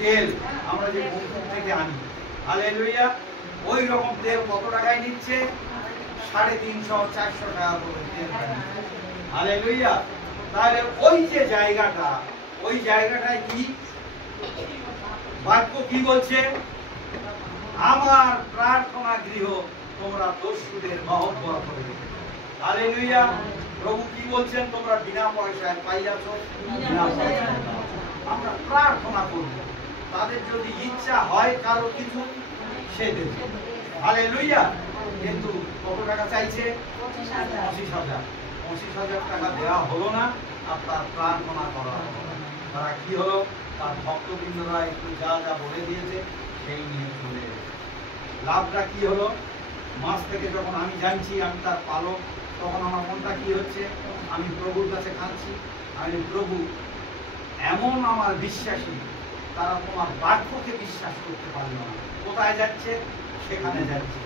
তেল আমরা যে মুখ থেকে আনি, হালেলুয়া, ওই রকম তেল কত টাকায় নিচ্ছে? 350-400 টাকা করে তেল। হালেলুয়া। তাহলে ওই যে জায়গাটা, ওই জায়গাটায় কি বাক্য কি বলছে? আমার প্রার্থনা গৃহ তোমরা দস্যুদের মহব্বত করবে। হালেলুয়া। প্রভু কি বলছেন? তোমরা বিনা পয়সায় পাইয়াছ, বিনা পয়সায় আমরা প্রার্থনা করব, তাদের যদি ইচ্ছা হয় কারো কিছু সে দেবে। হালেলুয়া। কিন্তু কত টাকা চাইছে? 25,000। 25,000 টাকা দেওয়া হলো না, আর তার প্রার্থনা করা হলো না। তারা কি হলো? তার ভক্তবৃন্দরা একটু যা যা বলে দিয়েছে সেই নিয়ে চলে এসেছে। লাভটা কি হলো? মাস থেকে যখন আমি জানছি আমি তার পালক, তখন আমার মনটা কি হচ্ছে? আমি প্রভুর কাছে কাঁদছি, আমি প্রভু এমন আমার বিশ্বাসী, তারা তোমার বাক্যকে বিশ্বাস করতে পারল না। কোথায় যাচ্ছে? সেখানে যাচ্ছে।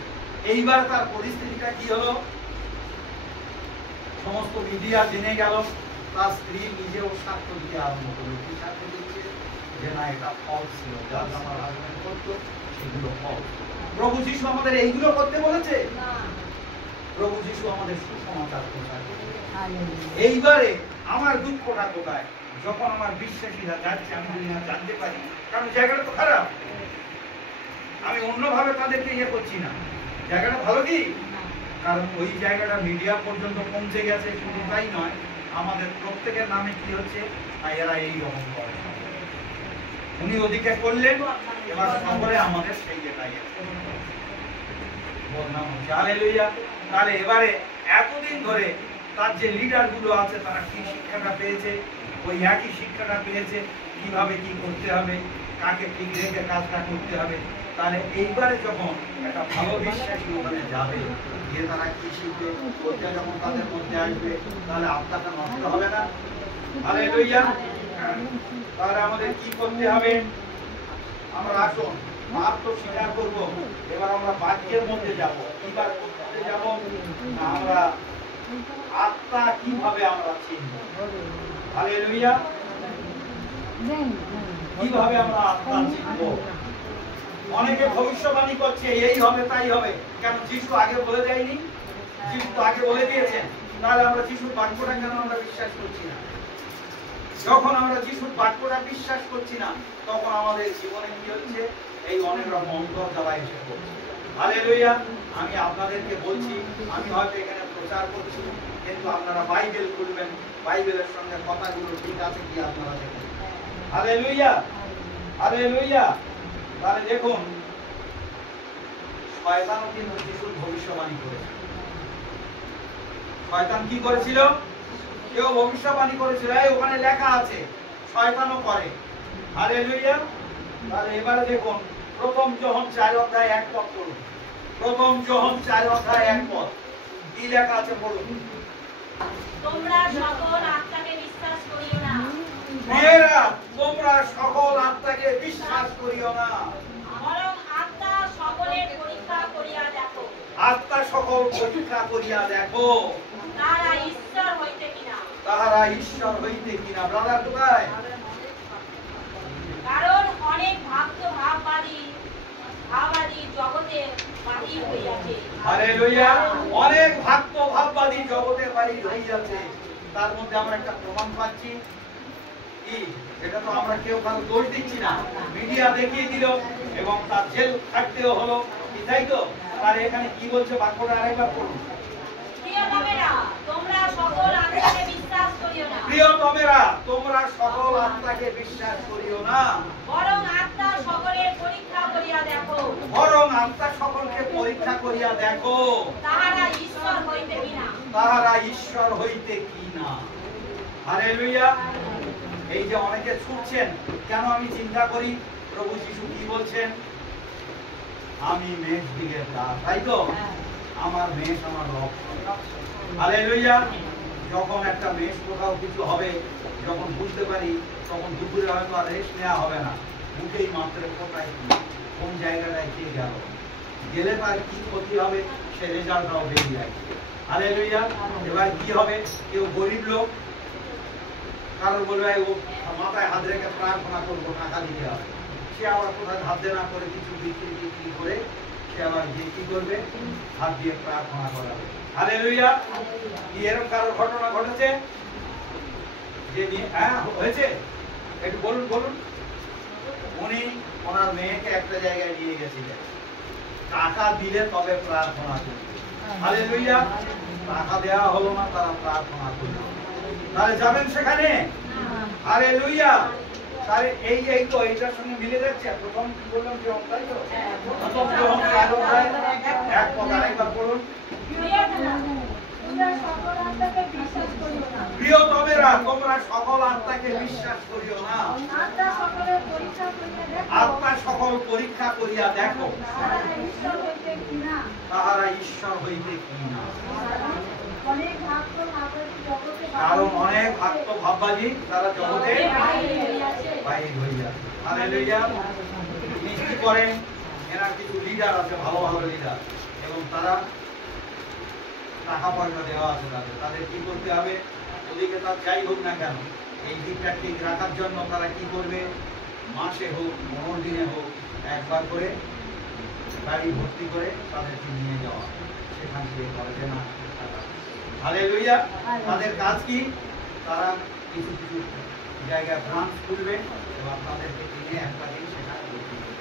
এইবার তার পরিস্থিতিটা কি হলো? সমস্ত মিডিয়া জেনে গেল, তার স্ত্রী নিজেও সাক্ষ্য দিতে আরম্ভ করলো। কি সাক্ষ্য দিচ্ছে? যে না, এটা ফলস ছিল, যা আমার হাজবেন্ড করতো সেগুলো ফলস। প্রভু যিশু আমাদের এইগুলো করতে বলেছে? প্রভু যিশু আমাদের সুসমাচার প্রচার করতে। এইবারে আমার দুঃখটা কোথায়? যখন আমার বিশ্বাসীরা যাচ্ছে, আমি যদি না জানতে পারি, কারণ জায়গাটা তো খারাপ। আমি অন্যভাবে তাদেরকে ইয়ে করছি না, জায়গাটা ভালো কি? কারণ ওই জায়গাটা মিডিয়া পর্যন্ত পৌঁছে গেছে। শুধু তাই নয়, আমাদের প্রত্যেকের নামে কি হচ্ছে? এরা এই রকম করে, উনি ওদিকে করলেন, এবার সকলে আমাদের সেই জায়গায় বদনাম হচ্ছে। হালেলুয়া। তাহলে এবারে এতদিন ধরে তার যে লিডার গুলো আছে তারা কি শিক্ষাটা পেয়েছে? ওই একই শিক্ষাটা পেয়েছে, কিভাবে কি করতে হবে, কাকে ঠিক রেখে কাজটা করতে হবে। তাহলে এইবারে যখন একটা ভালো বিশ্বাসী ওখানে যাবে, গিয়ে তারা কি শিখবে, ওইটা যখন তাদের মধ্যে আসবে, তাহলে আত্মাটা নষ্ট হবে না। হালেলুয়া। তাহলে আমাদের কি করতে হবে? আমরা আসুন পাপ তো স্বীকার করবো, এবার আমরা বাক্যের মধ্যে যাব। কিবার করতে যাব? আমরা আত্মা কিভাবে আমরা চিনব? হালেলুয়া। কিভাবে আমরা আত্মা চিনব? অনেকে ভবিষ্যবাণী করছে এই হবে তাই হবে। কেন? যিশু আগে বলে দেয়নি? যিশু তো আগে বলে দিয়েছেন। তাহলে আমরা যিশুর বাক্যটা কেন আমরা বিশ্বাস করছি না? যখন আমরা যিশুর বাক্যটা বিশ্বাস করছি না, তখন আমাদের জীবনে কি হচ্ছে? এই অনেক রকম অন্তর্জালা এসে পড়ছে। হালেলুয়া। আমি আপনাদেরকে বলছি, আমি হয়তো এখানে প্রচার করছি, কিন্তু আপনারা বাইবেল খুলবেন, বাইবেলের সঙ্গে কথাগুলো ঠিক আছে কি আপনারা দেখবেন। হালেলুয়া। হালেলুয়া। তাহলে দেখুন, শয়তানও কিন্তু যিশুর ভবিষ্যবাণী করেছে। শয়তান কি করেছিল? কেউ ভবিষ্যবাণী করেছিল, এই ওখানে লেখা আছে, শয়তানও করে। হালেলুয়া। তাহলে এবারে দেখুন, প্রথম যোহন 4:1 পদ পড়ুন। প্রথম যোহন 4:1 পদ কি লেখা আছে পড়ুন। তোমরা সকল আত্মাকে বিশ্বাস করিও না। মেয়েরা, তোমরা সকল আত্মাকে বিশ্বাস করিও না, বরং আত্মা সকলের পরীক্ষা করিয়া দেখো। আত্মা সকল পরীক্ষা করিয়া দেখো, তাহারা ঈশ্বর হইতে কিনা। তাহারা ঈশ্বর হইতে কিনা। ব্রাদার কোথায়? কারণ অনেক ভাববাদী জগতে বাহির হইয়াছে। হালেলুয়া। অনেক ভাববাদী জগতে বাহির হইয়াছে। তার মধ্যে আমরা একটা প্রমাণ পাচ্ছি কি? এটা তো আমরা কেউ কারো দোষ দিচ্ছি না, মিডিয়া দেখিয়ে দিল এবং তার জেল খাটতেও হলো, তাই তো? আর এখানে কি বলছে বাক্যটা আরেকবার পড়ুন। প্রিয়তমেরা, তোমরা সকল আত্মাকে বিশ্বাস করিও না। প্রিয়তমেরা, তোমরা সকল আত্মাকে বিশ্বাস করিও না, বরং আত্মা সকলের পরীক্ষা করিয়া দেখো। বরং আত্মা সকলকে পরীক্ষা করিয়া দেখো, তাহারা ঈশ্বর হইতে কিনা। তাহারা ঈশ্বর হইতে কিনা। হালেলুয়া। এই যে অনেকে ছুটছেন, কেন আমি চিন্তা করি প্রভু যিশু কি বলছেন? আমি মেষ দিকের দ্বার, তাই তো? আমার মেষ আমার রক্ষক। হালেলুয়া। যখন একটা মেষ কোথাও কিছু হবে, যখন বুঝতে পারি, তখন দুপুরে হয়তো আর রেস্ট নেওয়া হবে না, মুখেই মাত্র কোথায় কি, কোন জায়গাটায় কে গেল, গেলে তার কি ক্ষতি হবে সে রেজাল্টটাও বেরিয়ে যায়। হালেলুয়া। এবার কি হবে? কেউ গরিব লোক, কারোর বলবে ও মাথায় হাত রেখে প্রার্থনা করবো, টাকা দিতে হবে, সে আবার কোথায় ধার দেনা করে কিছু বিক্রি করে সে আবার গিয়ে কি করবে, হাত দিয়ে প্রার্থনা করাবে। হালেলুয়া। কি এরকম কারোর ঘটনা ঘটেছে যে হ্যাঁ হয়েছে? একটু বলুন বলুন। উনি ওনার মেয়েকে একটা জায়গায় নিয়ে গেছিলেন, টাকা দিলে তবে প্রার্থনা করবে। হালেলুয়া। টাকা দেওয়া হলো না, তারা প্রার্থনা করলো। তাহলে যাবেন সেখানে? হালেলুয়া। তাহলে এই তো এইটার সঙ্গে মিলে যাচ্ছে। প্রথম কি বললাম যে তাই তো, প্রথম এক কথা আরেকবার পড়ুন। প্রিয়তমেরা, তোমরা সকল আত্মাকে বিশ্বাস করিও না, আত্মা সকল পরীক্ষা করিয়া দেখো তাহারা ঈশ্বর হইতে কিনা। কারণ অনেক ভক্ত ভাববাজি তারা জগতে বাইরে হইয়া। হালেলুয়া। মিষ্টি করেন, এনার কিছু লিডার আছে, ভালো ভালো লিডার, এবং তারা টাকা পয়সা দেওয়া আছে তাদের কি করতে হবে, ওদিকে তার যাই হোক না কেন এই দিকটা ঠিক রাখার জন্য তারা কি করবে, মাসে হোক 15 দিনে হোক একবার করে গাড়ি ভর্তি করে তাদেরকে নিয়ে যাওয়া, সেখান থেকে করবে না। হালেলুয়া। তাদের কাজ কি, তারা কিছু কিছু জায়গায় ব্রাঞ্চ খুলবে এবং তাদেরকে কিনে একটা দিন সেখানে ভর্তি করবে।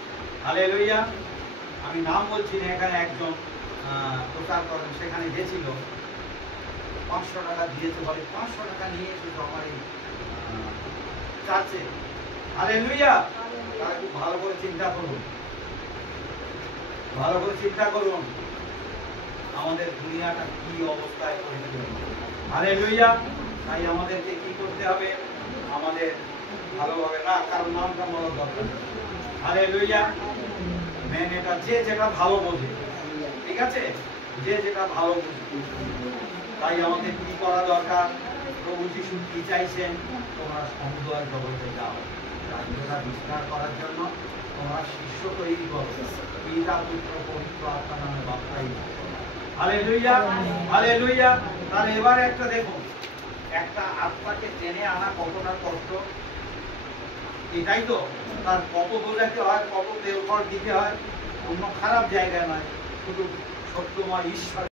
হালেলুয়া। আমি নাম বলছি না, এখানে একজন প্রচার করেন, সেখানে গেছিল, 500 টাকা দিয়েছে, বলে 500 টাকা নিয়ে এসেছে আমার এই চার্চে। হালেলুয়া। তারা খুব ভালো করে চিন্তা করুন, ভালো করে চিন্তা করুন আমাদের দুনিয়াটা কি অবস্থায় পরিণত হচ্ছে। হালেলুয়া। তাই আমাদেরকে কি করতে হবে, আমাদের ভালোভাবে না কারণ নামটা বলার দরকার। হালেলুয়া। মেন এটা যে যেটা ভালো বোঝে, ঠিক আছে, যে যেটা ভালো বোঝে। তাই আমাদের কি করা দরকার, প্রভু যিশু কি চাইছেন, তোমরা সমুদ্র জগতে যাও, রাজ্যটা বিস্তার করার জন্য তোমরা শিষ্য তৈরি করো, পিতা পুত্র পবিত্র আত্মা নামে বাপ্তাইজ। হালেলুয়া। হালেলুয়া। তাহলে এবার একটা দেখুন, একটা আত্মাকে টেনে আনা কতটা কষ্ট, এটাই তো, তার কত বোঝাতে হয়, কত তেল খড় দিতে হয়, অন্য খারাপ জায়গায় নয়, শুধু সত্যময় ঈশ্বর